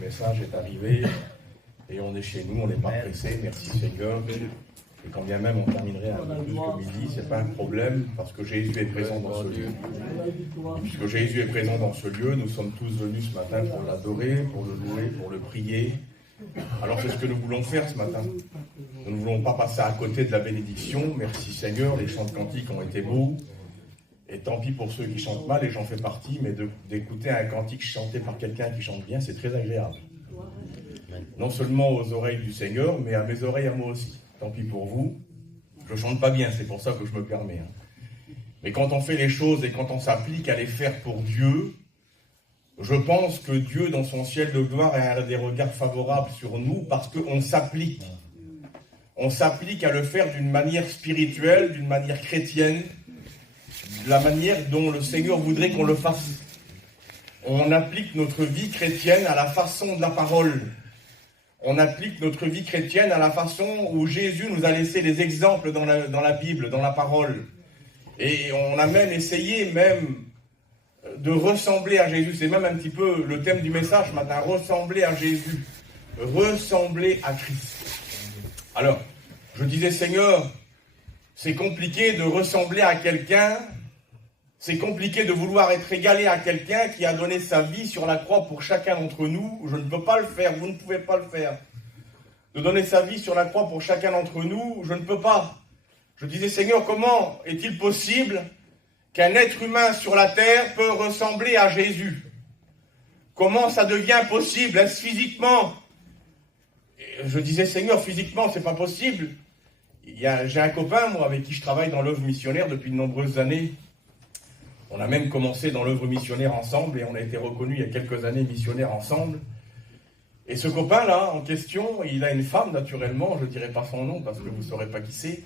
message est arrivé et on est chez nous, on n'est pas pressé, merci Seigneur. Et quand bien même on terminerait un peu plus comme il dit, c'est pas un problème parce que Jésus est présent dans ce lieu. Et puisque Jésus est présent dans ce lieu, nous sommes tous venus ce matin pour l'adorer, pour le louer, pour le prier. Alors c'est ce que nous voulons faire ce matin. Nous ne voulons pas passer à côté de la bénédiction. Merci Seigneur, les chants de cantiques ont été beaux. Et tant pis pour ceux qui chantent mal, et j'en fais partie, mais d'écouter un cantique chanté par quelqu'un qui chante bien, c'est très agréable. Non seulement aux oreilles du Seigneur, mais à mes oreilles à moi aussi. Tant pis pour vous, je ne chante pas bien, c'est pour ça que je me permets. Mais quand on fait les choses et quand on s'applique à les faire pour Dieu, je pense que Dieu, dans son ciel de gloire, a des regards favorables sur nous parce qu'on s'applique. On s'applique à le faire d'une manière spirituelle, d'une manière chrétienne, de la manière dont le Seigneur voudrait qu'on le fasse. On applique notre vie chrétienne à la façon de la parole. On applique notre vie chrétienne à la façon où Jésus nous a laissé des exemples dans la Bible, dans la parole. Et on a même essayé de ressembler à Jésus. C'est même un petit peu le thème du message ce matin, ressembler à Jésus, ressembler à Christ. Alors, je disais, Seigneur, c'est compliqué de ressembler à quelqu'un, c'est compliqué de vouloir être égalé à quelqu'un qui a donné sa vie sur la croix pour chacun d'entre nous. Je ne peux pas le faire, vous ne pouvez pas le faire. De donner sa vie sur la croix pour chacun d'entre nous, je ne peux pas. Je disais, Seigneur, comment est-il possible qu'un être humain sur la terre peut ressembler à Jésus? Comment ça devient possible? Est-ce physiquement? Je disais, Seigneur, physiquement, c'est pas possible. J'ai un copain, moi, avec qui je travaille dans l'œuvre missionnaire depuis de nombreuses années. On a même commencé dans l'œuvre missionnaire ensemble et on a été reconnus il y a quelques années missionnaires ensemble. Et ce copain-là, en question, il a une femme, naturellement, je ne dirai pas son nom parce que vous ne saurez pas qui c'est.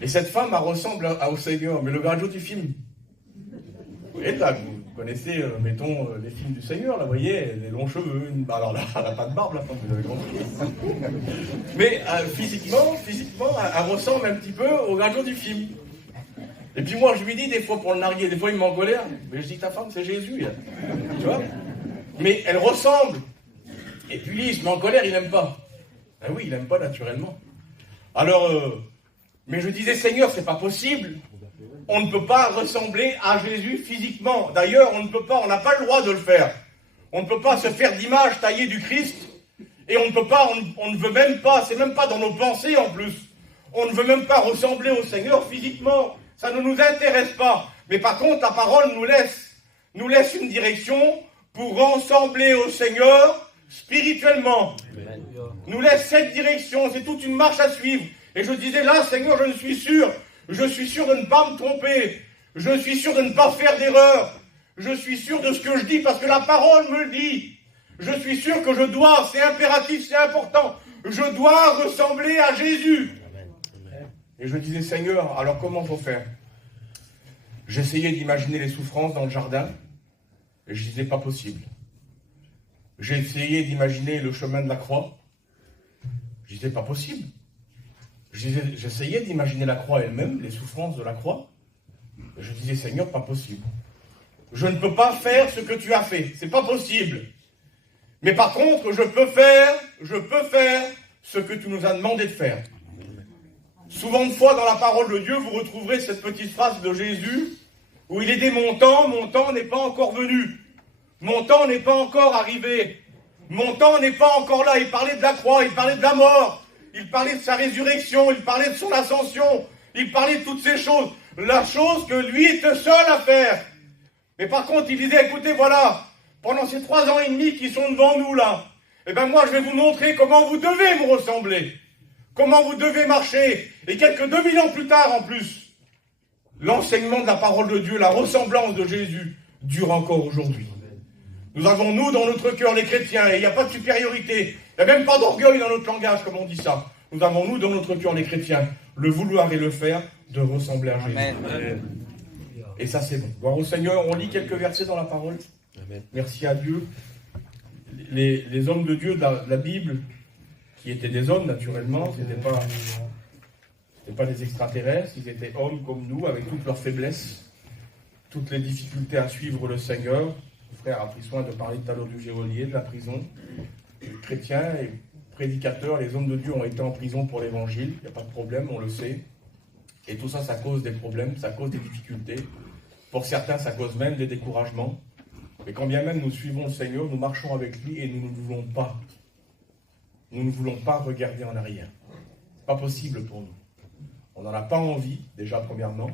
Et cette femme, elle ressemble au Seigneur. Mais le gardien du film, vous voyez là, vous connaissez, mettons, les films du Seigneur, là, vous voyez, les longs cheveux, alors là, elle n'a pas de barbe, la femme, vous avez compris. Mais physiquement, elle ressemble un petit peu au gardien du film. Et puis moi, je lui dis des fois pour le narguer, des fois il m'en colère, mais je dis ta femme, c'est Jésus, là. Tu vois. Mais elle ressemble. Et puis lui, il se met en colère, il n'aime pas. Ben oui, il n'aime pas naturellement. Alors, mais je disais, Seigneur, c'est pas possible. On ne peut pas ressembler à Jésus physiquement. D'ailleurs, on n'a pas le droit de le faire. On ne peut pas se faire d'image taillée du Christ. Et on ne peut pas, on ne veut même pas, c'est même pas dans nos pensées en plus. On ne veut même pas ressembler au Seigneur physiquement. Ça ne nous intéresse pas. Mais par contre, la parole nous laisse une direction pour ressembler au Seigneur spirituellement. Nous laisse cette direction. C'est toute une marche à suivre. Et je disais là, Seigneur, je suis sûr de ne pas me tromper. Je suis sûr de ne pas faire d'erreur. Je suis sûr de ce que je dis parce que la parole me le dit. Je suis sûr que je dois, c'est impératif, c'est important. Je dois ressembler à Jésus. Et je disais, Seigneur, alors comment faut faire? J'essayais d'imaginer les souffrances dans le jardin, et je disais, pas possible. J'ai essayé d'imaginer le chemin de la croix, je disais, pas possible. J'essayais d'imaginer la croix elle-même, les souffrances de la croix, et je disais, Seigneur, pas possible. Je ne peux pas faire ce que tu as fait, c'est pas possible. Mais par contre, je peux faire ce que tu nous as demandé de faire. Souvent de fois dans la parole de Dieu, vous retrouverez cette petite phrase de Jésus où il est dit mon temps n'est pas encore venu. Mon temps n'est pas encore arrivé. Mon temps n'est pas encore là. Il parlait de la croix, il parlait de la mort, il parlait de sa résurrection, il parlait de son ascension, il parlait de toutes ces choses. La chose que lui était seul à faire. Mais par contre, il disait, écoutez, voilà, pendant ces 3 ans et demi qui sont devant nous là, eh bien moi je vais vous montrer comment vous devez me ressembler. Comment vous devez marcher. Et quelques 2000 ans plus tard, en plus, l'enseignement de la parole de Dieu, la ressemblance de Jésus, dure encore aujourd'hui. Nous avons, nous, dans notre cœur, les chrétiens, et il n'y a pas de supériorité, il n'y a même pas d'orgueil dans notre langage, comme on dit ça. Nous avons, nous, dans notre cœur, les chrétiens, le vouloir et le faire, de ressembler à Jésus. Amen. Et ça, c'est bon. Gloire au Seigneur, on lit quelques versets dans la parole. Amen. Merci à Dieu. Les hommes de Dieu de la Bible, qui étaient des hommes, naturellement, ce n'étaient pas des extraterrestres, ils étaient hommes comme nous, avec toutes leurs faiblesses, toutes les difficultés à suivre le Seigneur, frère a pris soin de parler tout à l'heure du geôlier, de la prison. Les chrétiens et prédicateurs, les hommes de Dieu ont été en prison pour l'évangile, il n'y a pas de problème, on le sait. Et tout ça, ça cause des problèmes, ça cause des difficultés. Pour certains, ça cause même des découragements. Mais quand bien même nous suivons le Seigneur, nous marchons avec lui et nous ne voulons pas. Nous ne voulons pas regarder en arrière. Ce n'est pas possible pour nous. On n'en a pas envie, déjà premièrement,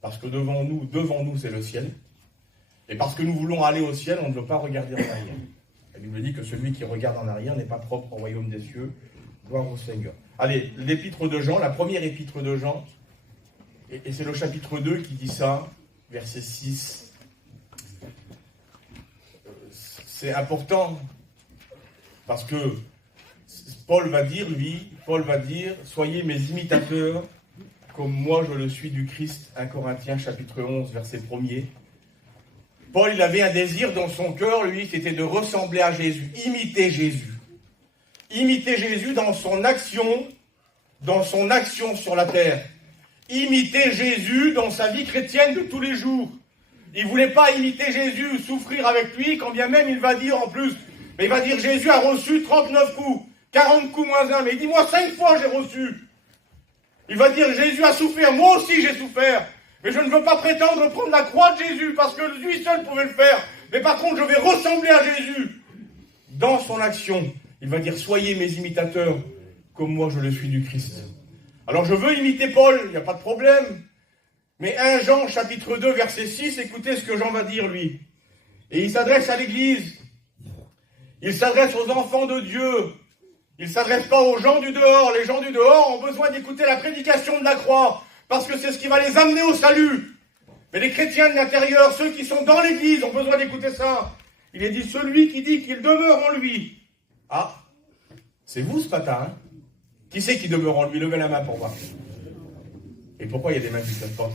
parce que devant nous, c'est le ciel. Et parce que nous voulons aller au ciel, on ne veut pas regarder en arrière. La Bible dit que celui qui regarde en arrière n'est pas propre au royaume des cieux. Gloire au Seigneur. Allez, l'épître de Jean, la première épître de Jean, et c'est le chapitre 2 qui dit ça, verset 6. C'est important, parce que Paul va dire, soyez mes imitateurs, comme moi je le suis du Christ. 1 Corinthiens chapitre 11, verset 1er. Paul, il avait un désir dans son cœur, lui, c'était de ressembler à Jésus, imiter Jésus. Imiter Jésus dans son action sur la terre. Imiter Jésus dans sa vie chrétienne de tous les jours. Il ne voulait pas imiter Jésus, souffrir avec lui, quand bien même il va dire en plus, mais il va dire Jésus a reçu 39 coups, 40 coups moins 1, mais dis-moi 5 fois j'ai reçu. Il va dire Jésus a souffert, moi aussi j'ai souffert. Mais je ne veux pas prétendre prendre la croix de Jésus, parce que lui seul pouvait le faire. Mais par contre, je vais ressembler à Jésus. Dans son action, il va dire, soyez mes imitateurs, comme moi je le suis du Christ. Alors je veux imiter Paul, il n'y a pas de problème. Mais 1 Jean, chapitre 2, verset 6, écoutez ce que Jean va dire, lui. Et il s'adresse à l'Église. Il s'adresse aux enfants de Dieu. Il ne s'adresse pas aux gens du dehors. Les gens du dehors ont besoin d'écouter la prédication de la croix. Parce que c'est ce qui va les amener au salut. Mais les chrétiens de l'intérieur, ceux qui sont dans l'église, ont besoin d'écouter ça. Il est dit, celui qui dit qu'il demeure en lui. Ah, c'est vous ce matin, hein? Qui c'est qui demeure en lui? Levez la main pour voir. Et pourquoi il y a des mains qui ne se lèvent pas?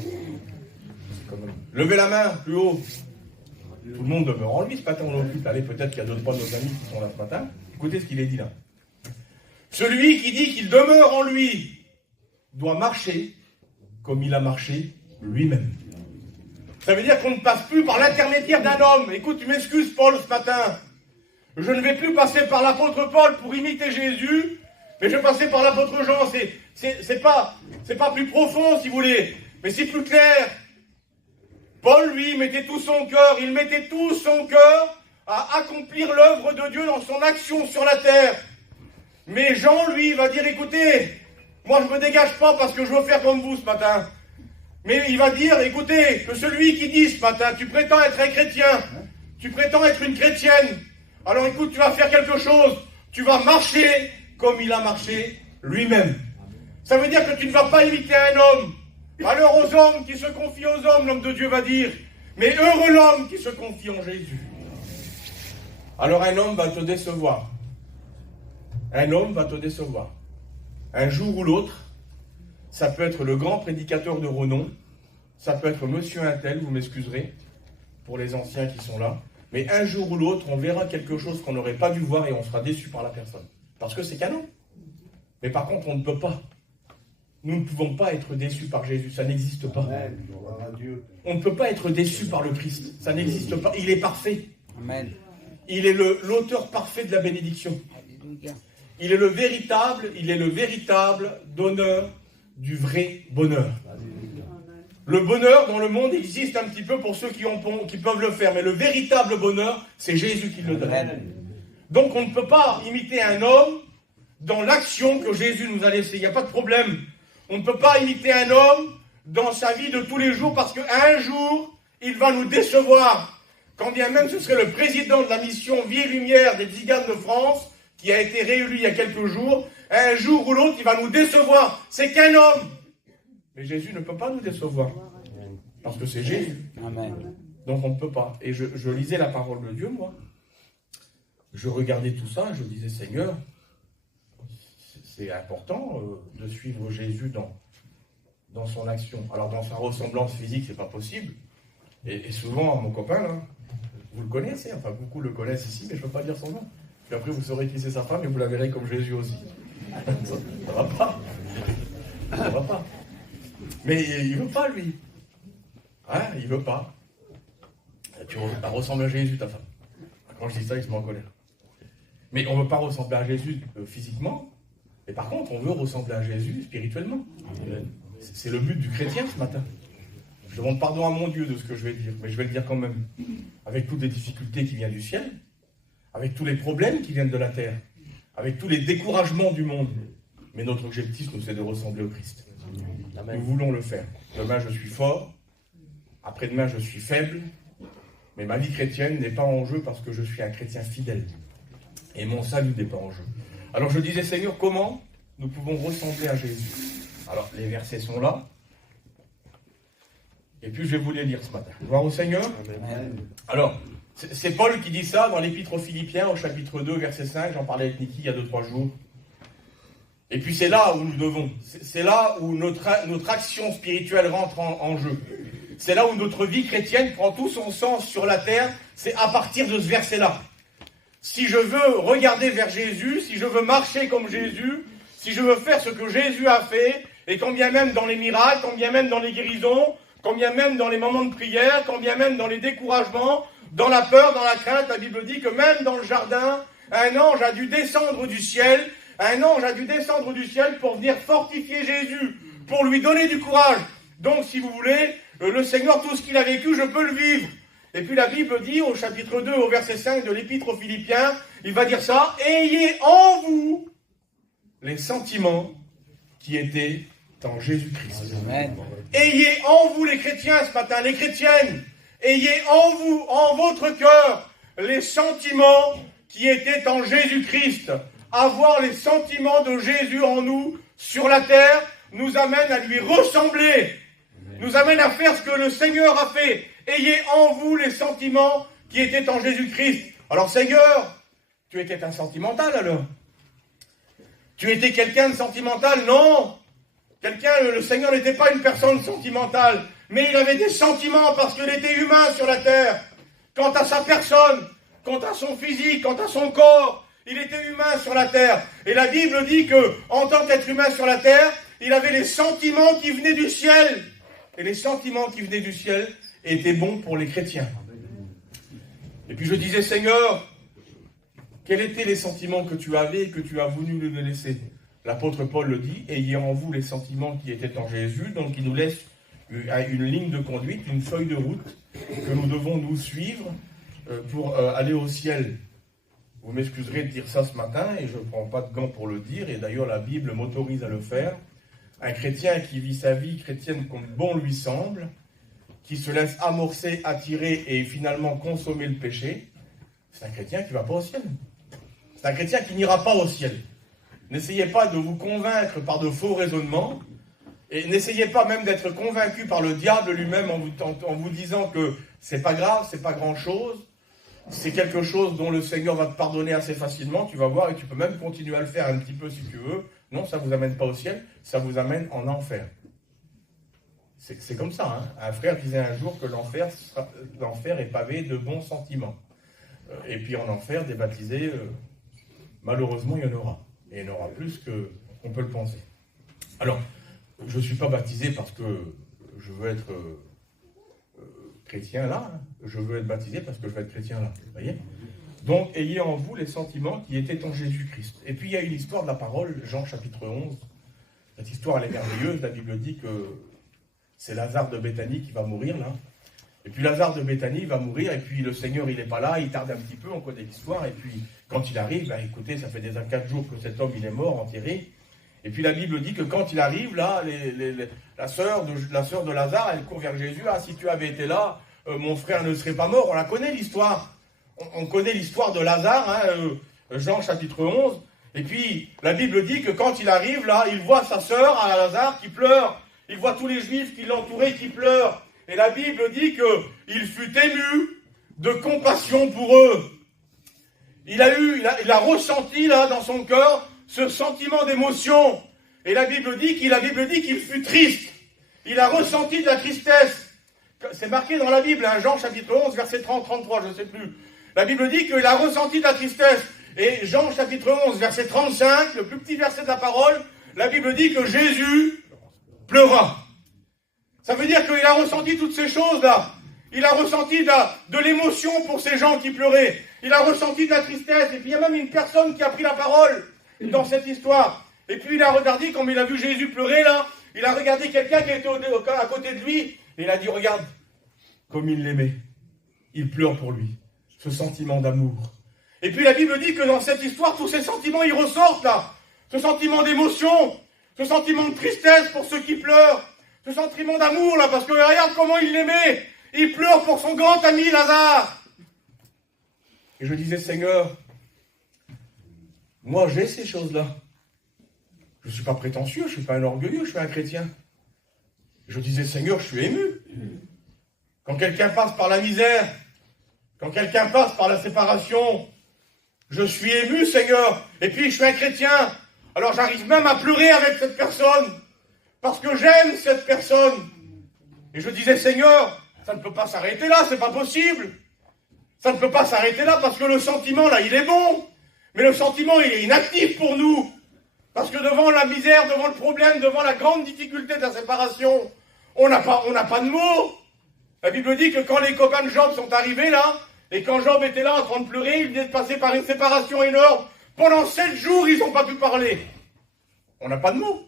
Levez la main, plus haut. Tout le monde demeure en lui ce matin, on l'occupe. Allez, peut-être qu'il y a 2-3 de nos amis qui sont là ce matin. Écoutez ce qu'il est dit là. Celui qui dit qu'il demeure en lui doit marcher comme il a marché lui-même. Ça veut dire qu'on ne passe plus par l'intermédiaire d'un homme. Écoute, tu m'excuses Paul ce matin. Je ne vais plus passer par l'apôtre Paul pour imiter Jésus, mais je vais passer par l'apôtre Jean. C'est pas plus profond si vous voulez, mais c'est plus clair. Paul, lui, mettait tout son cœur, il mettait tout son cœur à accomplir l'œuvre de Dieu dans son action sur la terre. Mais Jean, lui, va dire, écoutez, moi, je ne me dégage pas parce que je veux faire comme vous ce matin. Mais il va dire, écoutez, que celui qui dit ce matin, tu prétends être un chrétien, tu prétends être une chrétienne, alors écoute, tu vas faire quelque chose, tu vas marcher comme il a marché lui-même. Ça veut dire que tu ne vas pas imiter un homme. Alors aux hommes qui se confient aux hommes, l'homme de Dieu va dire, mais heureux l'homme qui se confie en Jésus. Alors un homme va te décevoir. Un homme va te décevoir. Un jour ou l'autre, ça peut être le grand prédicateur de renom, ça peut être monsieur Untel, vous m'excuserez, pour les anciens qui sont là, mais un jour ou l'autre, on verra quelque chose qu'on n'aurait pas dû voir et on sera déçu par la personne. Parce que c'est canon. Mais par contre, on ne peut pas. Nous ne pouvons pas être déçus par Jésus, ça n'existe pas. On ne peut pas être déçu par le Christ, ça n'existe pas. Il est parfait. Amen. Il est l'auteur parfait de la bénédiction. Alléluia. Il est le véritable donneur du vrai bonheur. Le bonheur dans le monde existe un petit peu pour ceux qui peuvent le faire, mais le véritable bonheur, c'est Jésus qui le donne. Donc on ne peut pas imiter un homme dans l'action que Jésus nous a laissée. Il n'y a pas de problème. On ne peut pas imiter un homme dans sa vie de tous les jours parce qu'un jour, il va nous décevoir. Quand bien même ce serait le président de la mission Vie et Lumière des Tziganes de France, qui a été réélu il y a quelques jours, un jour ou l'autre, il va nous décevoir. C'est qu'un homme. Mais Jésus ne peut pas nous décevoir. Parce que c'est Jésus. Amen. Donc on ne peut pas. Et je lisais la parole de Dieu, moi. Je regardais tout ça, je disais, Seigneur, c'est important de suivre Jésus dans son action. Alors dans sa ressemblance physique, c'est pas possible. Et souvent, mon copain, là, vous le connaissez, enfin beaucoup le connaissent ici, mais je ne peux pas dire son nom. Puis après, vous saurez qui c'est sa femme et vous la verrez comme Jésus aussi. Ça va pas. Ça va pas. Mais il veut pas, lui. Hein, il veut pas. Tu ressembles à Jésus, ta femme. Quand je dis ça, il se met en colère. Mais on ne veut pas ressembler à Jésus physiquement, et par contre, on veut ressembler à Jésus spirituellement. C'est le but du chrétien ce matin. Je demande pardon à mon Dieu de ce que je vais dire, mais je vais le dire quand même. Avec toutes les difficultés qui viennent du ciel, avec tous les problèmes qui viennent de la terre, avec tous les découragements du monde. Mais notre objectif, nous, c'est de ressembler au Christ. Amen. Nous voulons le faire. Demain, je suis fort. Après-demain, je suis faible. Mais ma vie chrétienne n'est pas en jeu parce que je suis un chrétien fidèle. Et mon salut n'est pas en jeu. Alors je disais, Seigneur, comment nous pouvons ressembler à Jésus? Alors, les versets sont là. Et puis, je vais vous les lire ce matin. Gloire au Seigneur. Amen. Alors, c'est Paul qui dit ça dans l'Épître aux Philippiens, au chapitre 2, verset 5. J'en parlais avec Niki il y a 2-3 jours. Et puis, c'est là où nous devons. C'est là où notre action spirituelle rentre en jeu. C'est là où notre vie chrétienne prend tout son sens sur la terre. C'est à partir de ce verset-là. Si je veux regarder vers Jésus, si je veux marcher comme Jésus, si je veux faire ce que Jésus a fait, et quand bien même dans les miracles, quand bien même dans les guérisons, quand bien même dans les moments de prière, quand bien même dans les découragements, dans la peur, dans la crainte, la Bible dit que même dans le jardin, un ange a dû descendre du ciel, pour venir fortifier Jésus, pour lui donner du courage. Donc, si vous voulez, le Seigneur, tout ce qu'il a vécu, je peux le vivre. Et puis la Bible dit, au chapitre 2, au verset 5 de l'Épître aux Philippiens, il va dire ça, « Ayez en vous les sentiments qui étaient en Jésus-Christ. » Ayez en vous les chrétiens ce matin, les chrétiennes, ayez en vous, en votre cœur, les sentiments qui étaient en Jésus-Christ. Avoir les sentiments de Jésus en nous, sur la terre, nous amène à lui ressembler, nous amène à faire ce que le Seigneur a fait. Ayez en vous les sentiments qui étaient en Jésus-Christ. Alors Seigneur, tu étais un sentimental alors? Tu étais quelqu'un de sentimental? Non. Le Seigneur n'était pas une personne sentimentale, mais il avait des sentiments parce qu'il était humain sur la terre. Quant à sa personne, quant à son physique, quant à son corps, il était humain sur la terre. Et la Bible dit que, en tant qu'être humain sur la terre, il avait les sentiments qui venaient du ciel. Et les sentiments qui venaient du ciel étaient bons pour les chrétiens. Et puis je disais, Seigneur, quels étaient les sentiments que tu avais et que tu as voulu nous laisser? L'apôtre Paul le dit, ayez en vous les sentiments qui étaient en Jésus, donc il nous laisse une ligne de conduite, une feuille de route que nous devons nous suivre pour aller au ciel. Vous m'excuserez de dire ça ce matin, et je ne prends pas de gants pour le dire, et d'ailleurs la Bible m'autorise à le faire. Un chrétien qui vit sa vie chrétienne comme bon lui semble, qui se laisse amorcer, attirer et finalement consommer le péché, c'est un chrétien qui ne va pas au ciel. C'est un chrétien qui n'ira pas au ciel. N'essayez pas de vous convaincre par de faux raisonnements, et n'essayez pas même d'être convaincu par le diable lui-même en vous disant que c'est pas grave, c'est pas grand-chose, c'est quelque chose dont le Seigneur va te pardonner assez facilement, tu vas voir, et tu peux même continuer à le faire un petit peu si tu veux. Non, ça ne vous amène pas au ciel, ça vous amène en enfer. C'est comme ça, hein. Un frère disait un jour que l'enfer est pavé de bons sentiments. Et puis en enfer, des baptisés, malheureusement, il y en aura. Et il y en aura plus qu'on peut le penser. Alors, je ne suis pas baptisé parce que je veux être chrétien là. Je veux être baptisé parce que je veux être chrétien là. Vous voyez? Donc, ayez en vous les sentiments qui étaient en Jésus-Christ. Et puis, il y a une histoire de la parole, Jean chapitre 11. Cette histoire, elle est merveilleuse. La Bible dit que c'est Lazare de Béthanie qui va mourir, là. Et puis, Lazare de Béthanie va mourir, et puis le Seigneur, il n'est pas là, il tarde un petit peu, on connaît l'histoire. Et puis, quand il arrive, là, écoutez, ça fait déjà 4 jours que cet homme, il est mort, enterré. Et puis, la Bible dit que quand il arrive, là, la sœur de Lazare, elle court vers Jésus. Ah, si tu avais été là, mon frère ne serait pas mort. On la connaît, l'histoire. On connaît l'histoire de Lazare, hein, Jean chapitre 11. Et puis, la Bible dit que quand il arrive, là, il voit sa sœur, à Lazare, qui pleure. Il voit tous les Juifs qui l'entouraient, qui pleurent. Et la Bible dit qu'il fut ému de compassion pour eux. Il a ressenti, là, dans son cœur, ce sentiment d'émotion. Et la Bible dit qu'il fut triste. Il a ressenti de la tristesse. C'est marqué dans la Bible, hein, Jean chapitre 11, verset 30-33, je ne sais plus. La Bible dit qu'il a ressenti de la tristesse. Et Jean chapitre 11, verset 35, le plus petit verset de la parole, la Bible dit que Jésus pleura. Ça veut dire qu'il a ressenti toutes ces choses-là. Il a ressenti de l'émotion pour ces gens qui pleuraient. Il a ressenti de la tristesse. Et puis il y a même une personne qui a pris la parole dans cette histoire. Et puis il a regardé, comme il a vu Jésus pleurer là, il a regardé quelqu'un qui était à côté de lui. Et il a dit, regarde, comme il l'aimait. Il pleure pour lui. Ce sentiment d'amour. Et puis la Bible dit que dans cette histoire, tous ces sentiments, ils ressortent là. Ce sentiment d'émotion, ce sentiment de tristesse pour ceux qui pleurent, ce sentiment d'amour là, parce que regarde comment il l'aimait. Il pleure pour son grand ami Lazare. Et je disais, Seigneur, moi j'ai ces choses-là. Je ne suis pas prétentieux, je ne suis pas un orgueilleux, je suis un chrétien. Je disais, Seigneur, je suis ému. Quand quelqu'un passe par la misère, quand quelqu'un passe par la séparation, je suis ému, Seigneur. Et puis, je suis un chrétien. Alors, j'arrive même à pleurer avec cette personne. Parce que j'aime cette personne. Et je disais, Seigneur, ça ne peut pas s'arrêter là, c'est pas possible. Ça ne peut pas s'arrêter là parce que le sentiment, là, il est bon. Mais le sentiment, il est inactif pour nous. Parce que devant la misère, devant le problème, devant la grande difficulté de la séparation, on n'a pas de mots. La Bible dit que quand les copains de Job sont arrivés là, et quand Job était là en train de pleurer, il venait de passer par une séparation énorme. Pendant 7 jours, ils n'ont pas pu parler. On n'a pas de mots.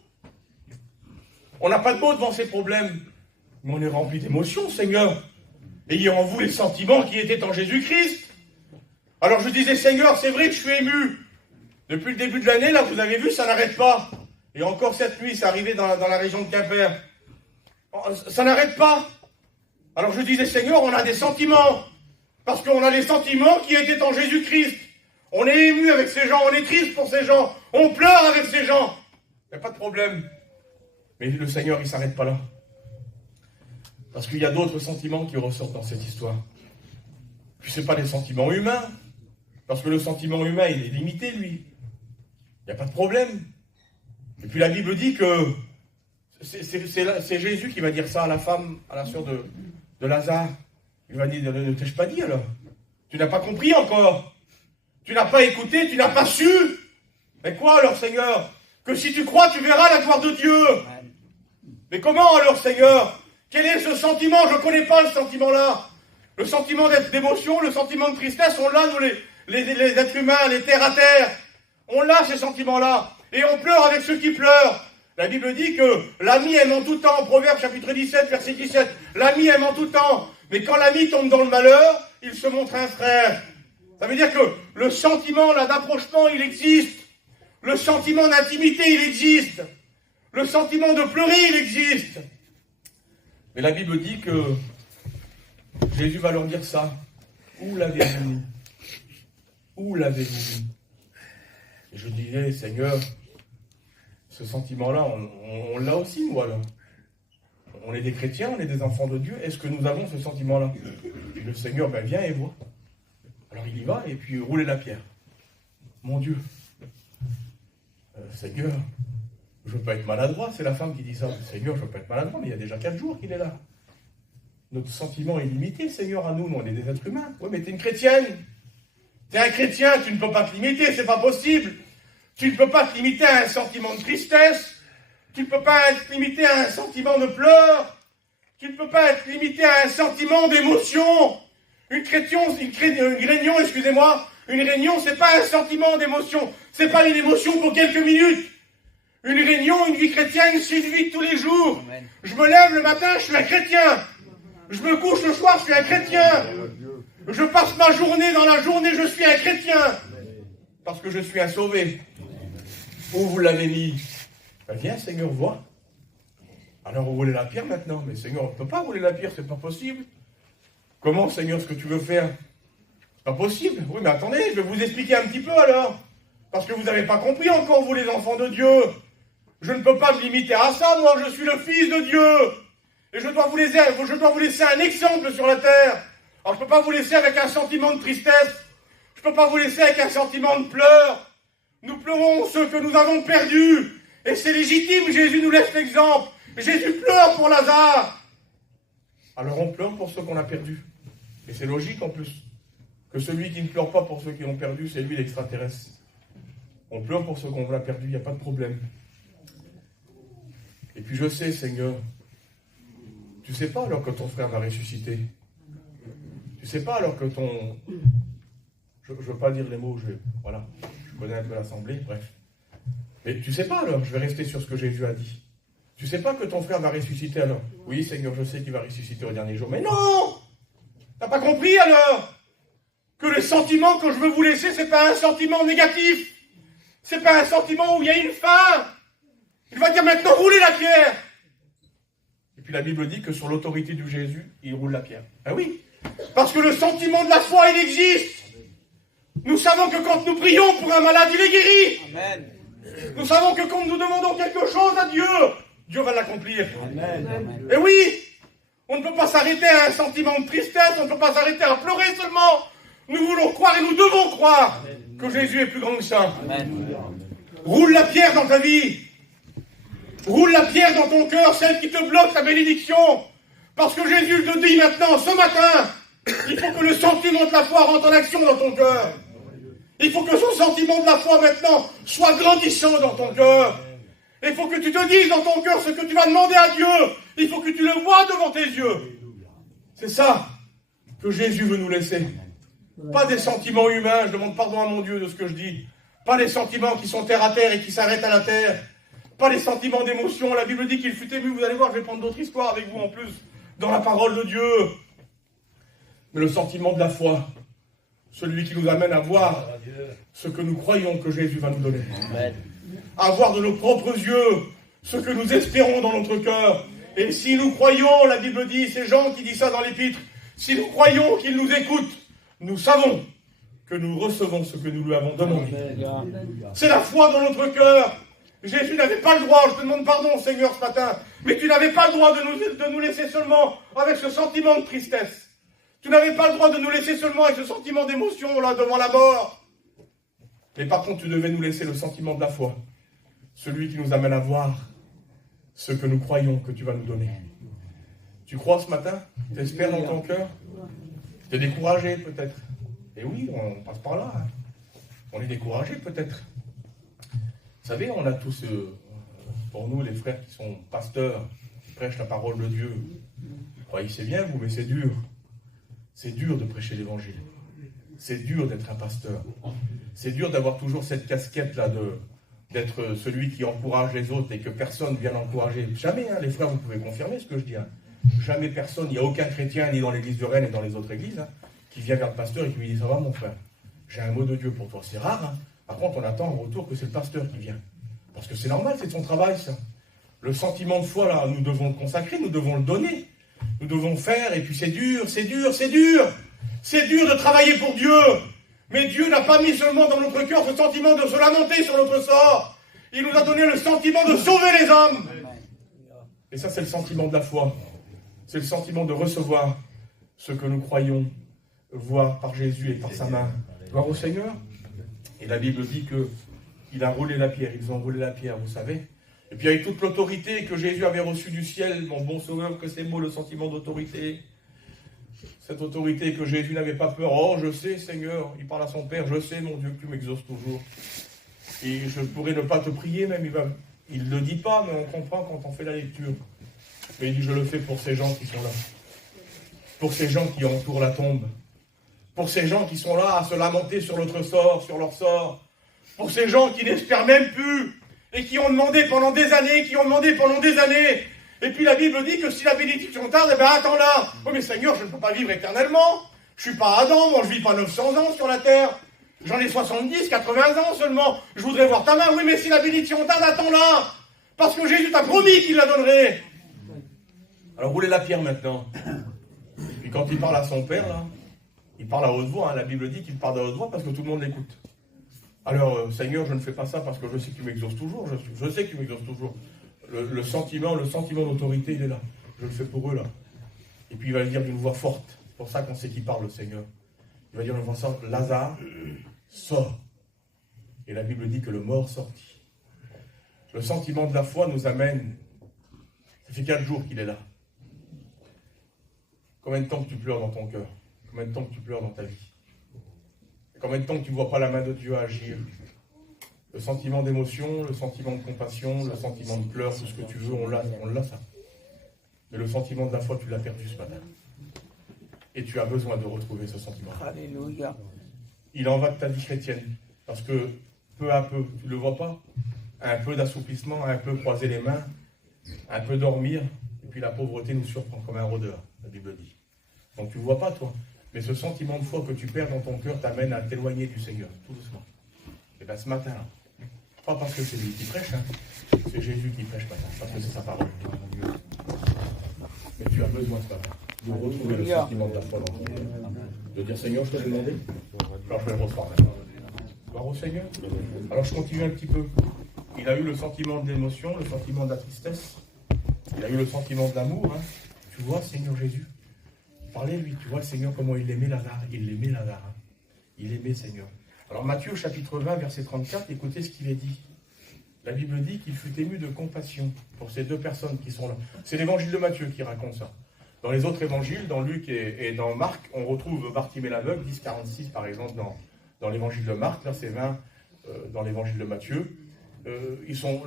On n'a pas de mots devant ces problèmes. Mais on est rempli d'émotions, Seigneur. Ayez en vous les sentiments qui étaient en Jésus-Christ. Alors je disais, Seigneur, c'est vrai que je suis ému. Depuis le début de l'année, là, vous avez vu, ça n'arrête pas. Et encore cette nuit, c'est arrivé dans la région de Quimper. Ça n'arrête pas. Alors je disais, Seigneur, on a des sentiments. Parce qu'on a les sentiments qui étaient en Jésus-Christ. On est ému avec ces gens, on est triste pour ces gens, on pleure avec ces gens. Il n'y a pas de problème. Mais le Seigneur, il ne s'arrête pas là. Parce qu'il y a d'autres sentiments qui ressortent dans cette histoire. Puis ce n'est pas des sentiments humains. Parce que le sentiment humain, il est limité, lui. Il n'y a pas de problème. Et puis la Bible dit que c'est Jésus qui va dire ça à la femme, à la sœur de Lazare. Il va dire, ne t'ai-je pas dit alors? Tu n'as pas compris encore. Tu n'as pas écouté, tu n'as pas su. Mais quoi alors, Seigneur? Que si tu crois, tu verras la gloire de Dieu. Mais comment alors, Seigneur? Quel est ce sentiment? Je ne connais pas le sentiment-là. Le sentiment d'émotion, le sentiment de tristesse, on l'a, nous, les êtres humains, les terre à terre. On l'a, ces sentiments-là. Et on pleure avec ceux qui pleurent. La Bible dit que l'ami aime en tout temps. Proverbe chapitre 17, verset 17. L'ami aime en tout temps. Mais quand l'ami tombe dans le malheur, il se montre un frère. Ça veut dire que le sentiment là d'approchement, il existe. Le sentiment d'intimité, il existe. Le sentiment de pleurer, il existe. Mais la Bible dit que Jésus va leur dire ça. Où l'avez-vous mis? Où l'avez-vous mis? Et je disais, Seigneur, ce sentiment-là, on l'a aussi, nous, alors. On est des chrétiens, on est des enfants de Dieu. Est-ce que nous avons ce sentiment-là? Et le Seigneur, viens et vois. Alors il y va, et puis roulez la pierre. Mon Dieu. Seigneur, je ne veux pas être maladroit, c'est la femme qui dit ça. Seigneur, je ne veux pas être maladroit, mais il y a déjà 4 jours qu'il est là. Notre sentiment est limité, Seigneur, à nous, on est des êtres humains. Oui, mais tu es une chrétienne. Tu es un chrétien, tu ne peux pas te limiter, c'est pas possible. Tu ne peux pas te limiter à un sentiment de tristesse. Tu ne peux pas être limité à un sentiment de pleurs. Tu ne peux pas être limité à un sentiment d'émotion. Une réunion, excusez-moi, une réunion, c'est pas un sentiment d'émotion. C'est pas une émotion pour quelques minutes. Une réunion, une vie chrétienne, c'est une vie de tous les jours. Amen. Je me lève le matin, je suis un chrétien. Je me couche le soir, je suis un chrétien. Je passe ma journée, dans la journée, je suis un chrétien. Parce que je suis un sauvé. Où vous l'avez mis? Ben viens, Seigneur, vois. Alors, on roule la pierre maintenant. Mais Seigneur, on ne peut pas rouler la pierre, c'est pas possible. Comment, Seigneur, ce que tu veux faire? C'est pas possible. Oui, mais attendez, je vais vous expliquer un petit peu alors. Parce que vous n'avez pas compris encore, vous les enfants de Dieu. Je ne peux pas me limiter à ça, moi, je suis le Fils de Dieu. Et je dois vous laisser un exemple sur la terre. Alors, je ne peux pas vous laisser avec un sentiment de tristesse. Je ne peux pas vous laisser avec un sentiment de pleurs. Nous pleurons ceux que nous avons perdus. Et c'est légitime, Jésus nous laisse l'exemple. Jésus pleure pour Lazare. Alors on pleure pour ceux qu'on a perdus. Et c'est logique en plus. Que celui qui ne pleure pas pour ceux qui l'ont perdu, c'est lui l'extraterrestre. On pleure pour ceux qu'on a perdus, il n'y a pas de problème. Et puis je sais, Seigneur, tu sais pas alors que ton frère va ressusciter. Tu sais pas alors que ton... Je ne veux pas dire les mots, voilà, je connais un peu l'assemblée, bref. Mais tu sais pas alors, je vais rester sur ce que Jésus a dit. Tu sais pas que ton frère va ressusciter alors? Oui, Seigneur, je sais qu'il va ressusciter au dernier jour. Mais non! T'as pas compris alors? Que le sentiment que je veux vous laisser, c'est pas un sentiment négatif. C'est pas un sentiment où il y a une fin. Il va dire maintenant, roulez la pierre. Et puis la Bible dit que sur l'autorité de Jésus, il roule la pierre. Ah oui, parce que le sentiment de la foi, il existe. Nous savons que quand nous prions pour un malade, il est guéri. Amen. Nous savons que quand nous demandons quelque chose à Dieu, Dieu va l'accomplir. Amen. Et oui, on ne peut pas s'arrêter à un sentiment de tristesse, on ne peut pas s'arrêter à pleurer seulement. Nous voulons croire et nous devons croire que Jésus est plus grand que ça. Amen. Roule la pierre dans ta vie. Roule la pierre dans ton cœur, celle qui te bloque la bénédiction. Parce que Jésus te dit maintenant, ce matin, il faut que le sentiment de la foi rentre en action dans ton cœur. Il faut que ce sentiment de la foi maintenant soit grandissant dans ton cœur. Il faut que tu te dises dans ton cœur ce que tu vas demander à Dieu. Il faut que tu le vois devant tes yeux. C'est ça que Jésus veut nous laisser. Pas des sentiments humains, je demande pardon à mon Dieu de ce que je dis. Pas des sentiments qui sont terre à terre et qui s'arrêtent à la terre. Pas les sentiments d'émotion. La Bible dit qu'il fut ému. Vous allez voir, je vais prendre d'autres histoires avec vous en plus dans la parole de Dieu. Mais le sentiment de la foi, celui qui nous amène à voir ce que nous croyons que Jésus va nous donner. Amen. À voir de nos propres yeux ce que nous espérons dans notre cœur. Et si nous croyons, la Bible dit, c'est Jean qui dit ça dans l'Épître, si nous croyons qu'il nous écoute, nous savons que nous recevons ce que nous lui avons demandé. C'est la foi dans notre cœur. Jésus n'avait pas le droit, je te demande pardon Seigneur ce matin, mais tu n'avais pas le droit de nous laisser seulement avec ce sentiment de tristesse. Tu n'avais pas le droit de nous laisser seulement avec ce sentiment d'émotion là devant la mort. Mais par contre, tu devais nous laisser le sentiment de la foi. Celui qui nous amène à voir ce que nous croyons que tu vas nous donner. Tu crois ce matin? Tu espères dans ton cœur? Tu es découragé peut-être. Et oui, on passe par là. Hein. On est découragé peut-être. Vous savez, on a tous, pour nous les frères qui sont pasteurs, qui prêchent la parole de Dieu. Vous croyez c'est bien vous, mais c'est dur. C'est dur de prêcher l'évangile. C'est dur d'être un pasteur. C'est dur d'avoir toujours cette casquette-là d'être celui qui encourage les autres et que personne vient l'encourager. Jamais, hein, les frères, vous pouvez confirmer ce que je dis. Hein. Jamais personne, il n'y a aucun chrétien, ni dans l'église de Rennes et dans les autres églises, hein, qui vient vers le pasteur et qui lui dit « Ça va mon frère, j'ai un mot de Dieu pour toi. » C'est rare. Hein. Par contre, on attend en retour que c'est le pasteur qui vient. Parce que c'est normal, c'est son travail, ça. Le sentiment de foi, là, nous devons le consacrer, nous devons le donner. Nous devons faire, et puis c'est dur, c'est dur, c'est dur. C'est dur de travailler pour Dieu. Mais Dieu n'a pas mis seulement dans notre cœur ce sentiment de se lamenter sur notre sort. Il nous a donné le sentiment de sauver les hommes. Et ça, c'est le sentiment de la foi. C'est le sentiment de recevoir ce que nous croyons voir par Jésus et par sa main. Gloire au Seigneur. Et la Bible dit qu'il a roulé la pierre. Ils ont roulé la pierre, vous savez. Et puis avec toute l'autorité que Jésus avait reçue du ciel, mon bon sauveur, que c'est beau le sentiment d'autorité. Cette autorité que Jésus n'avait pas peur. Oh, je sais, Seigneur, il parle à son Père, je sais, mon Dieu, que tu m'exauces toujours. Et je pourrais ne pas te prier même, il ne le dit pas, mais on comprend quand on fait la lecture. Mais il dit, je le fais pour ces gens qui sont là. Pour ces gens qui entourent la tombe. Pour ces gens qui sont là à se lamenter sur notre sort, sur leur sort. Pour ces gens qui n'espèrent même plus. Et qui ont demandé pendant des années, Et puis la Bible dit que si la bénédiction tarde, eh bien attends-la. Oh mais Seigneur, je ne peux pas vivre éternellement. Je ne suis pas Adam, moi je ne vis pas 900 ans sur la terre. J'en ai 70, 80 ans seulement. Je voudrais voir ta main. Oui mais si la bénédiction tarde, attends-la. Parce que Jésus t'a promis qu'il la donnerait. Alors roulez la pierre maintenant. Puis quand il parle à son Père, là, il parle à haute voix. Hein. La Bible dit qu'il parle à haute voix parce que tout le monde l'écoute. Alors, Seigneur, je ne fais pas ça parce que je sais que tu m'exauces toujours. Je sais que tu m'exauces toujours. Le sentiment d'autorité, il est là. Je le fais pour eux, là. Et puis il va le dire d'une voix forte. C'est pour ça qu'on sait qu'il parle, le Seigneur. Il va dire d'une voix forte, Lazare, sors. Et la Bible dit que le mort sortit. Le sentiment de la foi nous amène. Ça fait 4 jours qu'il est là. Combien de temps que tu pleures dans ton cœur? Combien de temps que tu pleures dans ta vie? Combien de temps que tu ne vois pas la main de Dieu agir? Le sentiment d'émotion, le sentiment de compassion, le sentiment de pleurs, tout ce que tu veux, on l'a ça. Mais le sentiment de la foi, tu l'as perdu ce matin. Et tu as besoin de retrouver ce sentiment. Alléluia. Il en va de ta vie chrétienne. Parce que peu à peu, tu ne le vois pas, un peu d'assouplissement, un peu croiser les mains, un peu dormir, et puis la pauvreté nous surprend comme un rôdeur, la Bible dit. Donc tu ne vois pas toi, mais ce sentiment de foi que tu perds dans ton cœur t'amène à t'éloigner du Seigneur, tout doucement. Et bien ce matin, pas parce que c'est lui qui prêche, c'est Jésus qui prêche matin, parce que c'est sa parole. Mais tu as besoin ce matin de retrouver le sentiment de la foi dans ton cœur. De dire Seigneur, je te l'ai demandé, alors je vais le recevoir maintenant. Gloire au Seigneur. Alors je continue un petit peu. Il a eu le sentiment de l'émotion, le sentiment de la tristesse. Il a eu le sentiment de l'amour. Tu vois, Seigneur Jésus. Parlez-lui. Tu vois le Seigneur, comment il aimait Lazare. Il l'aimait Lazare. Il aimait Seigneur. Alors Matthieu, chapitre 20, verset 34, écoutez ce qu'il est dit. La Bible dit qu'il fut ému de compassion pour ces deux personnes qui sont là. C'est l'évangile de Matthieu qui raconte ça. Dans les autres évangiles, dans Luc et dans Marc, on retrouve Bartimée l'aveugle, 10,46 par exemple dans l'évangile de Marc, là c'est 20 dans l'évangile de Matthieu. Ils sont,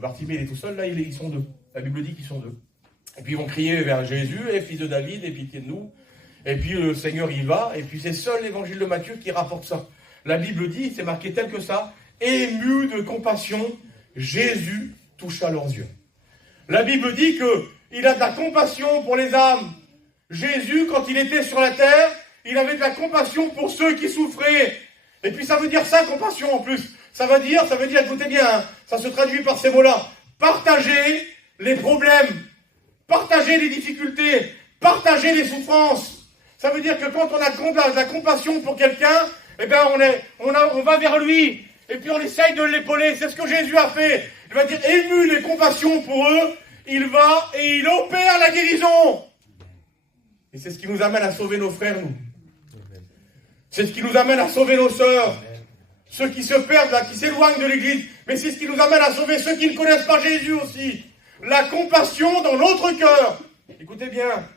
Bartimée il est tout seul, là ils sont deux. La Bible dit qu'ils sont deux. Et puis ils vont crier vers Jésus, fils de David, aie pitié de nous. Et puis le Seigneur y va, et puis c'est seul l'évangile de Matthieu qui rapporte ça. La Bible dit, c'est marqué tel que ça, ému de compassion, Jésus toucha leurs yeux. La Bible dit qu'il a de la compassion pour les âmes. Jésus, quand il était sur la terre, il avait de la compassion pour ceux qui souffraient. Et puis ça veut dire ça, compassion en plus. Ça veut dire, écoutez bien, ça se traduit par ces mots-là. Partager les problèmes, partager les difficultés, partager les souffrances. Ça veut dire que quand on a de la compassion pour quelqu'un, eh bien on va vers lui. Et puis on essaye de l'épauler. C'est ce que Jésus a fait. Il va dire, ému de compassion pour eux, il va et il opère la guérison. Et c'est ce qui nous amène à sauver nos frères, nous. C'est ce qui nous amène à sauver nos sœurs. Ceux qui se perdent, là, qui s'éloignent de l'église. Mais c'est ce qui nous amène à sauver ceux qui ne connaissent pas Jésus aussi. La compassion dans notre cœur. Écoutez bien.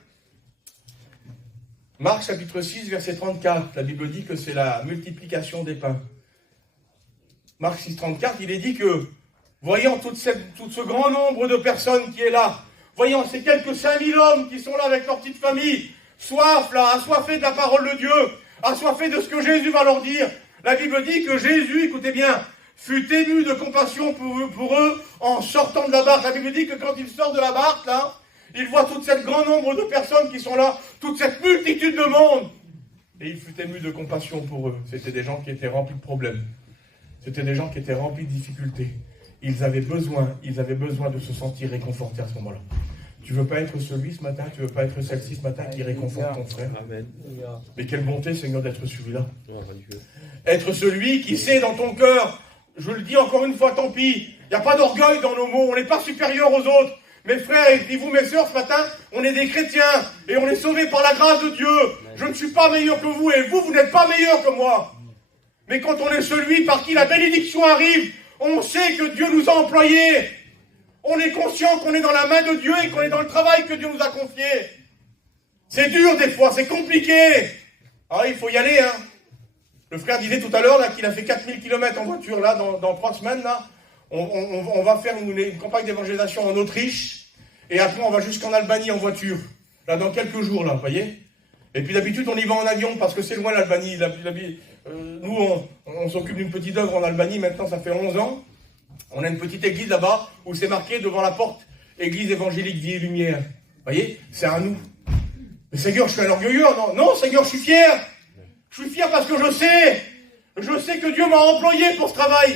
Marc chapitre 6, verset 34. La Bible dit que c'est la multiplication des pains. Marc 6, 34, il est dit que, voyant tout ce grand nombre de personnes qui est là, voyant ces quelques 5000 hommes qui sont là avec leur petite famille, assoiffés de la parole de Dieu, assoiffés de ce que Jésus va leur dire, la Bible dit que Jésus, écoutez bien, fut ému de compassion pour eux en sortant de la barque. La Bible dit que quand il sort de la barque, là, il voit tout ce grand nombre de personnes qui sont là, toute cette multitude de monde. Et il fut ému de compassion pour eux. C'était des gens qui étaient remplis de problèmes. C'était des gens qui étaient remplis de difficultés. Ils avaient besoin de se sentir réconfortés à ce moment-là. Tu ne veux pas être celui ce matin, tu ne veux pas être celle-ci ce matin qui réconforte ton frère. Amen. Mais quelle bonté, Seigneur, d'être celui-là. Être celui qui sait dans ton cœur, je le dis encore une fois, tant pis, il n'y a pas d'orgueil dans nos mots, on n'est pas supérieur aux autres. Mes frères et vous, mes sœurs, ce matin, on est des chrétiens et on est sauvés par la grâce de Dieu. Je ne suis pas meilleur que vous et vous n'êtes pas meilleur que moi. Mais quand on est celui par qui la bénédiction arrive, on sait que Dieu nous a employés. On est conscient qu'on est dans la main de Dieu et qu'on est dans le travail que Dieu nous a confié. C'est dur des fois, c'est compliqué. Ah, il faut y aller, hein. Le frère disait tout à l'heure qu'il a fait 4000 km en voiture, là, dans 3 semaines, là. On va faire une campagne d'évangélisation en Autriche, et après on va jusqu'en Albanie en voiture, là, dans quelques jours, là, vous voyez. Et puis d'habitude, on y va en avion, parce que c'est loin l'Albanie. Nous, on s'occupe d'une petite œuvre en Albanie, maintenant ça fait 11 ans. On a une petite église là-bas, où c'est marqué devant la porte, Église évangélique Vie et Lumière. Vous voyez, c'est à nous. Mais Seigneur, je suis un orgueilleux, non, non, Seigneur, je suis fier. Je suis fier parce que je sais que Dieu m'a employé pour ce travail.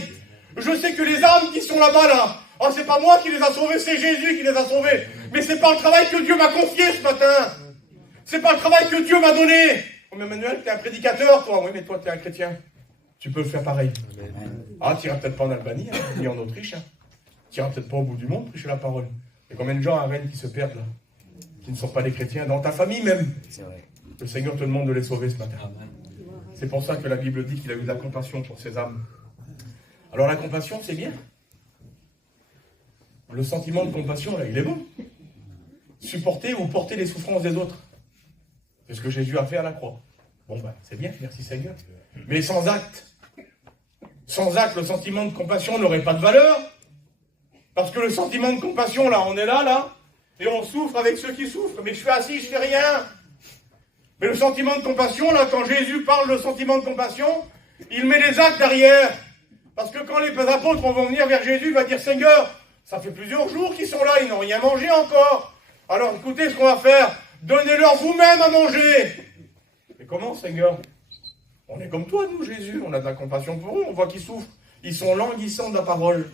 Je sais que les âmes qui sont là-bas, là, oh, c'est pas moi qui les a sauvés, c'est Jésus qui les a sauvés. Mais c'est pas le travail que Dieu m'a confié ce matin. C'est pas le travail que Dieu m'a donné. Oh, mais Emmanuel, t'es un prédicateur, toi. Oui, mais toi, t'es un chrétien. Tu peux le faire pareil. Amen. Ah, tu iras peut-être pas en Albanie, hein, ni en Autriche. Hein. Tu iras peut-être pas au bout du monde prêcher la parole. Il y a combien de gens à Rennes qui se perdent, là, qui ne sont pas des chrétiens, dans ta famille même. C'est vrai. Le Seigneur te demande de les sauver ce matin. Amen. C'est pour ça que la Bible dit qu'il a eu de la compassion pour ses âmes. Alors la compassion, c'est bien. Le sentiment de compassion, là, il est bon. Supporter ou porter les souffrances des autres. C'est ce que Jésus a fait à la croix. Bon, ben, c'est bien, merci Seigneur. Mais sans acte, le sentiment de compassion n'aurait pas de valeur. Parce que le sentiment de compassion, là, on est là, et on souffre avec ceux qui souffrent. Mais je suis assis, je fais rien. Mais le sentiment de compassion, là, quand Jésus parle de sentiment de compassion, il met les actes derrière. Parce que quand les apôtres vont venir vers Jésus, il va dire, Seigneur, ça fait plusieurs jours qu'ils sont là, ils n'ont rien mangé encore. Alors écoutez ce qu'on va faire, donnez-leur vous-même à manger. Mais comment, Seigneur? On est comme toi, nous, Jésus, on a de la compassion pour eux, on voit qu'ils souffrent. Ils sont languissants de la parole.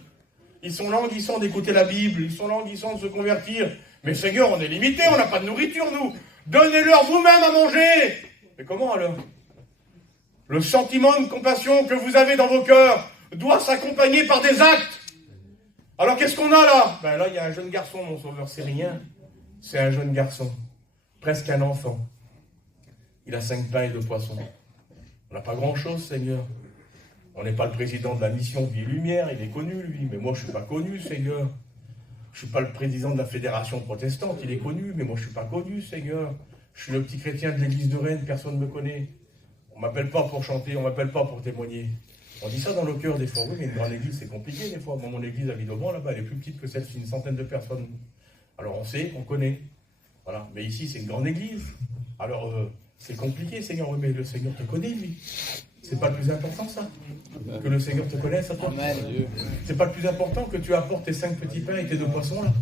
Ils sont languissants d'écouter la Bible, ils sont languissants de se convertir. Mais Seigneur, on est limité, on n'a pas de nourriture, nous. Donnez-leur vous-même à manger. Mais comment alors? Le sentiment de compassion que vous avez dans vos cœurs doit s'accompagner par des actes. Alors qu'est-ce qu'on a là? Ben là, il y a un jeune garçon, mon sauveur, c'est rien. C'est un jeune garçon, presque un enfant. Il a 5 pains et 2 poissons. On n'a pas grand-chose, Seigneur. On n'est pas le président de la mission Vie et Lumière, il est connu, lui. Mais moi, je ne suis pas connu, Seigneur. Je ne suis pas le président de la fédération protestante, il est connu. Mais moi, je ne suis pas connu, Seigneur. Je suis le petit chrétien de l'église de Rennes, personne ne me connaît. On ne m'appelle pas pour chanter, on ne m'appelle pas pour témoigner. On dit ça dans le cœur des fois. Oui, mais une grande église, c'est compliqué des fois. Moi, mon église à Villeauban, là-bas, elle est plus petite que celle-ci, une centaine de personnes. Alors, on sait, on connaît. Voilà. Mais ici, c'est une grande église. Alors, c'est compliqué, Seigneur. Oui, mais le Seigneur te connaît, lui. C'est pas le plus important, ça? Que le Seigneur te connaisse à toi? C'est pas le plus important que tu apportes tes 5 petits pains et tes 2 poissons, là?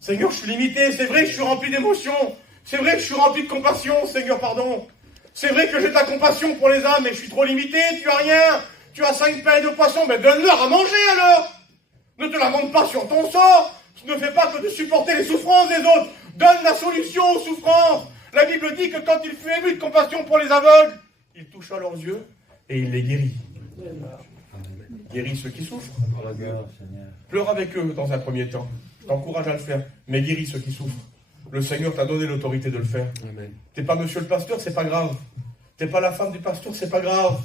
Seigneur, je suis limité. C'est vrai que je suis rempli d'émotions. C'est vrai que je suis rempli de compassion, Seigneur, pardon. C'est vrai que j'ai ta compassion pour les âmes, mais je suis trop limité. Tu as rien. Tu as 5 pains et 2 poissons. Mais donne-leur à manger, alors. Ne te lamente pas sur ton sort. Ne fais pas que de supporter les souffrances des autres. Donne la solution aux souffrances. La Bible dit que quand il fut ému de compassion pour les aveugles, il toucha leurs yeux et il les guérit. Guérit ceux qui souffrent. Pleure avec eux dans un premier temps. T'encourage à le faire, mais guéris ceux qui souffrent. Le Seigneur t'a donné l'autorité de le faire. T'es pas monsieur le pasteur, c'est pas grave. T'es pas la femme du pasteur, c'est pas grave.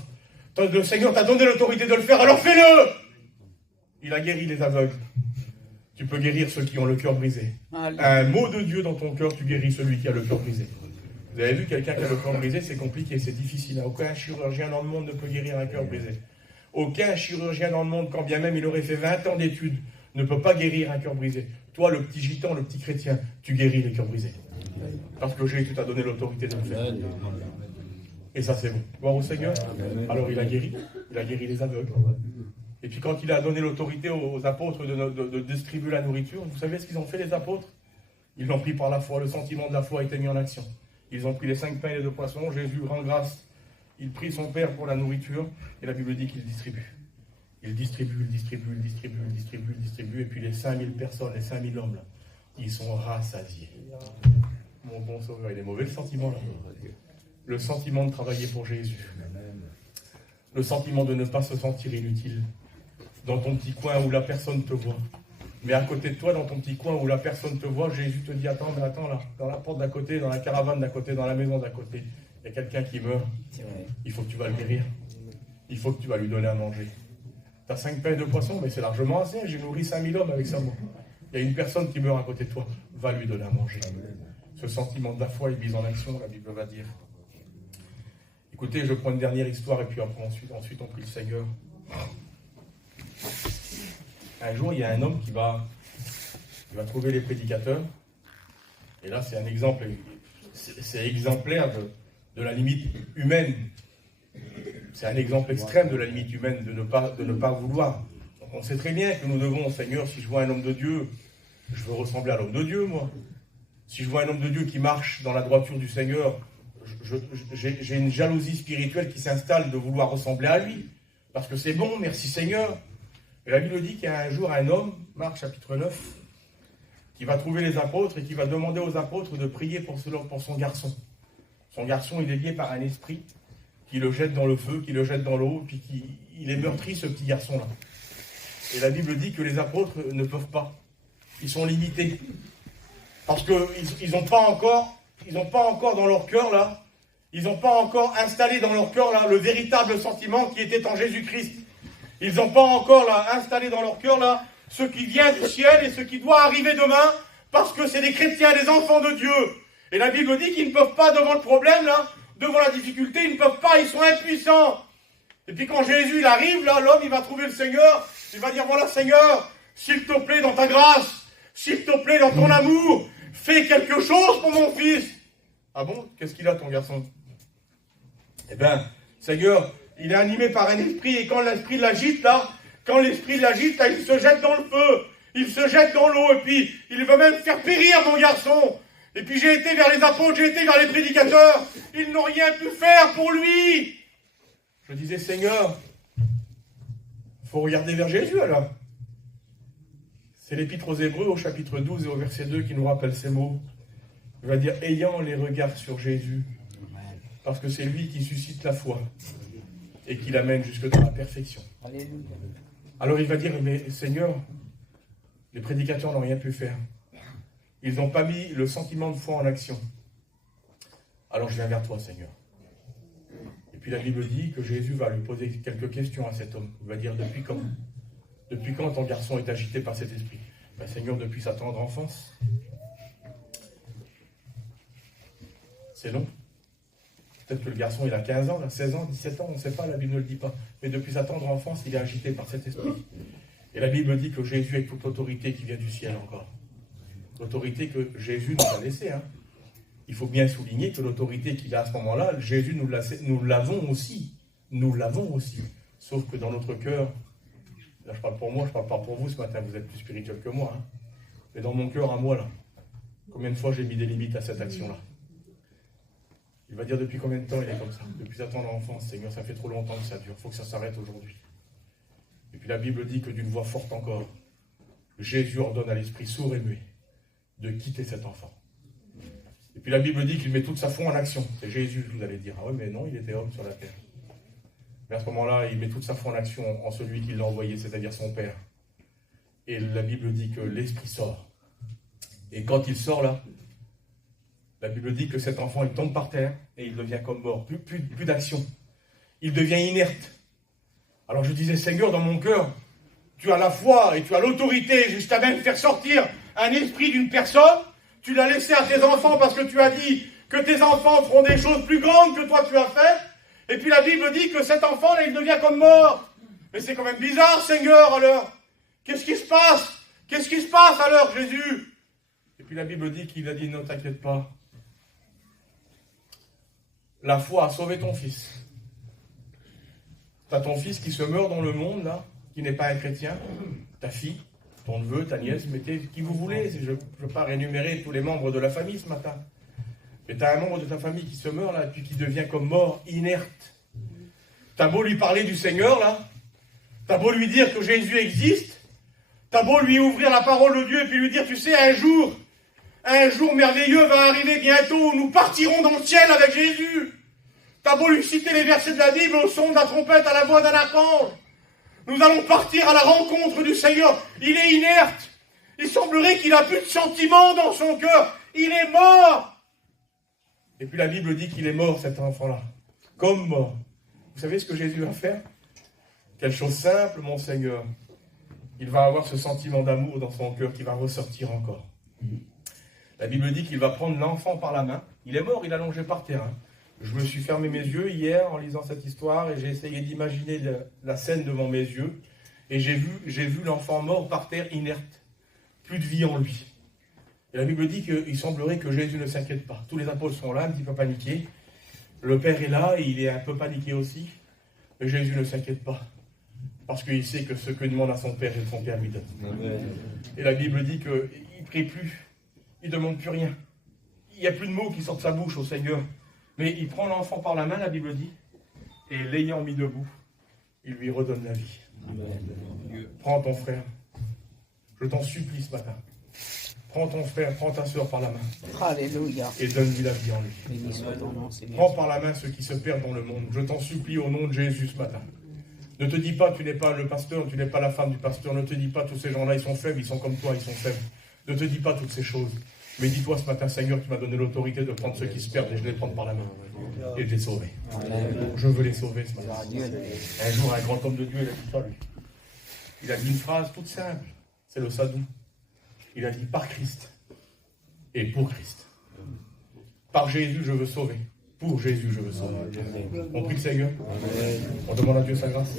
Le Seigneur t'a donné l'autorité de le faire, alors fais-le. Il a guéri les aveugles. Tu peux guérir ceux qui ont le cœur brisé. Un mot de Dieu dans ton cœur, tu guéris celui qui a le cœur brisé. Vous avez vu, quelqu'un qui a le cœur brisé, c'est compliqué, c'est difficile. Aucun chirurgien dans le monde ne peut guérir un cœur brisé. Aucun chirurgien dans le monde, quand bien même il aurait fait 20 ans d'études, ne peut pas guérir un cœur brisé. Toi, le petit gitan, le petit chrétien, tu guéris les cœurs brisés. Parce que Jésus t'a donné l'autorité de le faire. Et ça, c'est bon. Gloire au Seigneur. Alors, il a guéri les aveugles. Et puis, quand il a donné l'autorité aux apôtres de distribuer la nourriture, vous savez ce qu'ils ont fait, les apôtres? Ils l'ont pris par la foi. Le sentiment de la foi a été mis en action. Ils ont pris les 5 pains et les 2 poissons. Jésus rend grâce. Il prie son Père pour la nourriture. Et la Bible dit qu'il distribue. Il distribue. Et puis, les 5000 personnes, les 5000 hommes, là, ils sont rassasiés. Mon bon sauveur, il est mauvais, le sentiment, là. Le sentiment de travailler pour Jésus. Le sentiment de ne pas se sentir inutile. Dans ton petit coin où la personne te voit. Mais à côté de toi, dans ton petit coin où la personne te voit, Jésus te dit, attends là, dans la porte d'à côté, dans la caravane d'à côté, dans la maison d'à côté, il y a quelqu'un qui meurt. Il faut que tu vas le guérir. Il faut que tu vas lui donner à manger. Tu as 5 pains et 2 poissons, mais c'est largement assez. J'ai nourri 5000 hommes avec ça, moi. Il y a une personne qui meurt à côté de toi. Va lui donner à manger. Ce sentiment de la foi est mis en action, la Bible va dire. Écoutez, je prends une dernière histoire et puis après, ensuite on prie le Seigneur. Un jour, il y a un homme qui va trouver les prédicateurs. Et là, c'est un exemple, c'est exemplaire de la limite humaine. C'est un exemple extrême de la limite humaine, de ne pas vouloir. Donc, on sait très bien que nous devons, Seigneur, si je vois un homme de Dieu, je veux ressembler à l'homme de Dieu, moi. Si je vois un homme de Dieu qui marche dans la droiture du Seigneur, j'ai une jalousie spirituelle qui s'installe de vouloir ressembler à lui. Parce que c'est bon, merci Seigneur. Et la Bible dit qu'il y a un jour un homme, Marc chapitre 9, qui va trouver les apôtres et qui va demander aux apôtres de prier pour son garçon. Son garçon, il est lié par un esprit qui le jette dans le feu, qui le jette dans l'eau, puis il est meurtri, ce petit garçon-là. Et la Bible dit que les apôtres ne peuvent pas. Ils sont limités. Parce qu'ils n'ont pas encore dans leur cœur, là, ils n'ont pas encore installé dans leur cœur, là, le véritable sentiment qui était en Jésus-Christ. Ils n'ont pas encore, là, installé dans leur cœur, là, ce qui vient du ciel et ce qui doit arriver demain, parce que c'est des chrétiens, des enfants de Dieu. Et la Bible dit qu'ils ne peuvent pas, devant le problème, là, devant la difficulté, ils ne peuvent pas, ils sont impuissants. Et puis quand Jésus, il arrive, là, l'homme, il va trouver le Seigneur, il va dire, voilà, Seigneur, s'il te plaît, dans ta grâce, s'il te plaît, dans ton amour, fais quelque chose pour mon fils. Ah bon? Qu'est-ce qu'il a, ton garçon? Eh bien, Seigneur, il est animé par un esprit, et quand l'esprit l'agite, là, il se jette dans le feu, il se jette dans l'eau, et puis il veut même faire périr mon garçon. Et puis j'ai été vers les apôtres, j'ai été vers les prédicateurs, ils n'ont rien pu faire pour lui. Je disais, Seigneur, il faut regarder vers Jésus alors. C'est l'Épître aux Hébreux au chapitre 12 et au verset 2 qui nous rappelle ces mots. Il va dire, ayant les regards sur Jésus, parce que c'est lui qui suscite la foi et qui l'amène jusque dans la perfection. Alors il va dire, mais Seigneur, les prédicateurs n'ont rien pu faire. Ils n'ont pas mis le sentiment de foi en action. Alors je viens vers toi, Seigneur. Et puis la Bible dit que Jésus va lui poser quelques questions à cet homme. Il va dire, depuis quand? Depuis quand ton garçon est agité par cet esprit? Ben, Seigneur, depuis sa tendre enfance. C'est long. Peut-être que le garçon, il a 15 ans, 16 ans, 17 ans, on ne sait pas, la Bible ne le dit pas. Mais depuis sa tendre enfance, il est agité par cet esprit. Et la Bible dit que Jésus a toute l'autorité qui vient du ciel encore. L'autorité que Jésus nous a laissée. Hein. Il faut bien souligner que l'autorité qu'il a à ce moment-là, Jésus nous l'avons aussi. Nous l'avons aussi. Sauf que dans notre cœur, là je parle pour moi, je ne parle pas pour vous ce matin, vous êtes plus spirituel que moi. Hein. Mais dans mon cœur à moi, là, combien de fois j'ai mis des limites à cette action-là? Il va dire depuis combien de temps il est comme ça? Depuis sa tendre enfance, Seigneur, ça fait trop longtemps que ça dure, il faut que ça s'arrête aujourd'hui. Et puis la Bible dit que d'une voix forte encore, Jésus ordonne à l'esprit sourd et muet de quitter cet enfant. Et puis la Bible dit qu'il met toute sa foi en action. C'est Jésus, vous allez dire. Ah oui, mais non, il était homme sur la terre. Mais à ce moment-là, il met toute sa foi en action en celui qui l'a envoyé, c'est-à-dire son Père. Et la Bible dit que l'esprit sort. Et quand il sort là, la Bible dit que cet enfant, il tombe par terre et il devient comme mort. Plus d'action. Il devient inerte. Alors je disais, Seigneur, dans mon cœur, tu as la foi et tu as l'autorité jusqu'à même faire sortir un esprit d'une personne. Tu l'as laissé à tes enfants parce que tu as dit que tes enfants feront des choses plus grandes que toi tu as fait. Et puis la Bible dit que cet enfant-là, il devient comme mort. Mais c'est quand même bizarre, Seigneur, alors. Qu'est-ce qui se passe? Qu'est-ce qui se passe alors, Jésus? Et puis la Bible dit qu'il a dit, ne t'inquiète pas. La foi a sauvé ton fils. Tu as ton fils qui se meurt dans le monde, là, qui n'est pas un chrétien. Ta fille, ton neveu, ta nièce, mettez qui vous voulez. Je ne veux pas rémunérer tous les membres de la famille ce matin. Mais tu as un membre de ta famille qui se meurt, là, puis qui devient comme mort, inerte. Tu as beau lui parler du Seigneur, là. Tu as beau lui dire que Jésus existe. Tu as beau lui ouvrir la parole de Dieu et puis lui dire, tu sais, un jour merveilleux va arriver bientôt où nous partirons dans le ciel avec Jésus. T'as beau lui citer les versets de la Bible au son de la trompette à la voix d'un archange. Nous allons partir à la rencontre du Seigneur. Il est inerte. Il semblerait qu'il n'a plus de sentiments dans son cœur. Il est mort. Et puis la Bible dit qu'il est mort, cet enfant-là. Comme mort. Vous savez ce que Jésus va faire? Quelle chose simple, mon Seigneur. Il va avoir ce sentiment d'amour dans son cœur qui va ressortir encore. La Bible dit qu'il va prendre l'enfant par la main. Il est mort, il est allongé par terre. Je me suis fermé mes yeux hier en lisant cette histoire et j'ai essayé d'imaginer la scène devant mes yeux. Et j'ai vu l'enfant mort par terre, inerte. Plus de vie en lui. Et la Bible dit qu'il semblerait que Jésus ne s'inquiète pas. Tous les apôtres sont là, un petit peu paniqués. Le Père est là et il est un peu paniqué aussi. Mais Jésus ne s'inquiète pas. Parce qu'il sait que ce que demande à son Père, son Père lui donne. Amen. Et la Bible dit qu'il ne prie plus. Il ne demande plus rien. Il n'y a plus de mots qui sortent de sa bouche au Seigneur. Mais il prend l'enfant par la main, la Bible dit, et l'ayant mis debout, il lui redonne la vie. Amen. Prends ton frère. Je t'en supplie ce matin. Prends ton frère, prends ta soeur par la main. Alléluia. Et donne-lui la vie en lui. Prends par la main ceux qui se perdent dans le monde. Je t'en supplie au nom de Jésus ce matin. Ne te dis pas que tu n'es pas le pasteur, tu n'es pas la femme du pasteur. Ne te dis pas tous ces gens-là, ils sont faibles, ils sont comme toi, ils sont faibles. Ne te dis pas toutes ces choses. Mais dis-toi ce matin, Seigneur, tu m'as donné l'autorité de prendre ceux qui se perdent et je vais les prendre par la main et de les sauver. Je veux les sauver ce matin. Un jour, un grand homme de Dieu, il a dit ça, lui. Il a dit une phrase toute simple. C'est le Sadou. Il a dit par Christ et pour Christ. Par Jésus, je veux sauver. Pour Jésus, je veux sauver. On prie le Seigneur. On demande à Dieu sa grâce.